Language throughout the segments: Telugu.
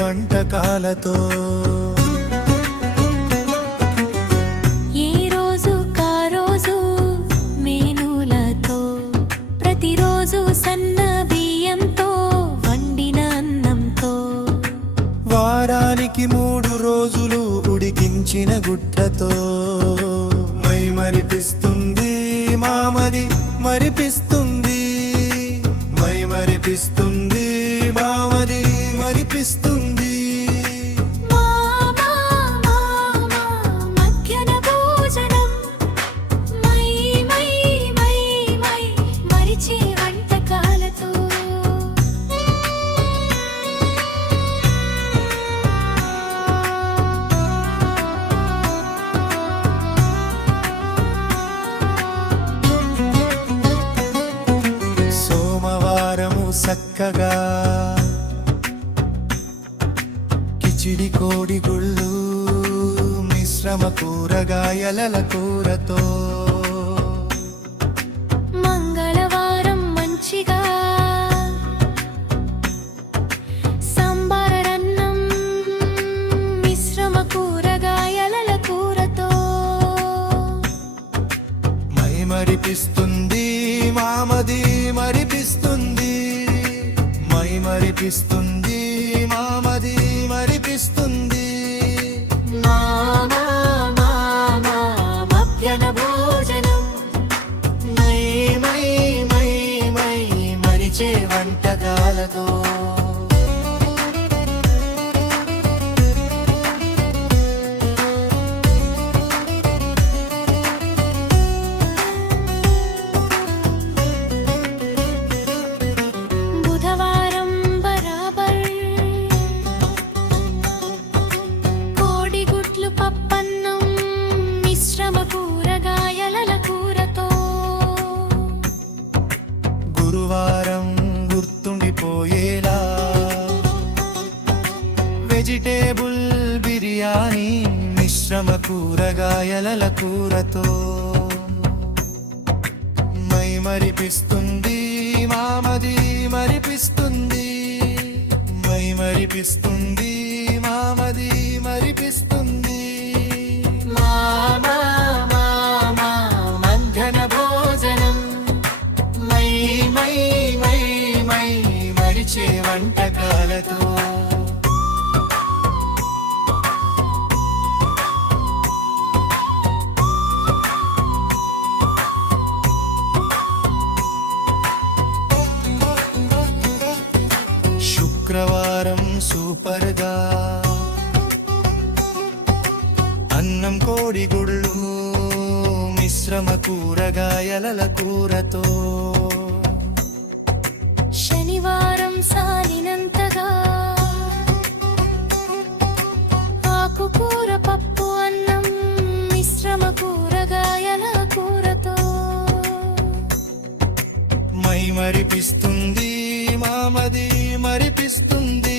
వంటకాలతో. ఏ రోజు కారోజు మేనులతో, ప్రతిరోజు సన్న బియ్యంతో వండిన అన్నంతో, వారానికి 3 రోజులు ఉడికించిన గుడ్లతో మైమరిపిస్తుంది మామది మరిపిస్తుంది, మైమరిపిస్తుంది మామది మరిపిస్తుంది. మధ్యాహ్న భోజనం మై మై మై మై మరిచే వంటకాలతో. చక్కగా కిచిడి కోడిగుళ్ళు మిశ్రమ కూరగాయల కూరతో. మంగళవారం మంచిగా సాంబారన్నం మిశ్రమ కూరగాయల కూరతో. మైమరిపిస్తుంది మామది మరిపిస్తుంది, మైమరిపిస్తుంది మామది మరిపిస్తుంది. మధ్యాహ్న భోజనం మై మై మై మై మరిచే వంటకాలతో. బుధవారం బరాబర్ కోడిగుడ్లు పప్పన్నం మిశ్రమ కూరగాయల కూరతో. గురువారం గుర్తుండిపోయేలా వెజిటేబుల్ బిర్యానీ మిశ్రమ కూరగాయల కూరతో. మైమరిపిస్తుంది మామది మరిపిస్తుంది, మైమరిపిస్తుంది మామది మరిపిస్తుంది. మధ్యాహ్న భోజనం మై మై మై మై మరిచే వంటకాలతో. శుక్రవారం సూపర్గా అన్నం కోడిగుళ్ళు మిశ్రమ కూరగాయల కూరతో. శనివారం సాలినంతగా ఆకుకూర పప్పు అన్నం మిశ్రమ కూరగాయల కూరతో. మైమరిపిస్తుంది మామది మరిపిస్తుంది,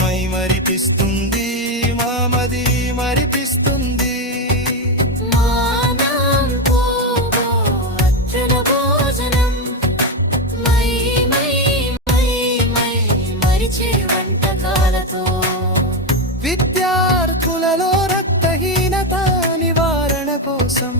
మైమరిపిస్తుంది మామది మరిపిస్తుంది. మధ్యాహ్న భోజనం మై మై మై మై మరిచే వంటకాలతో. విద్యార్థులలో రక్తహీనత నివారణ కోసం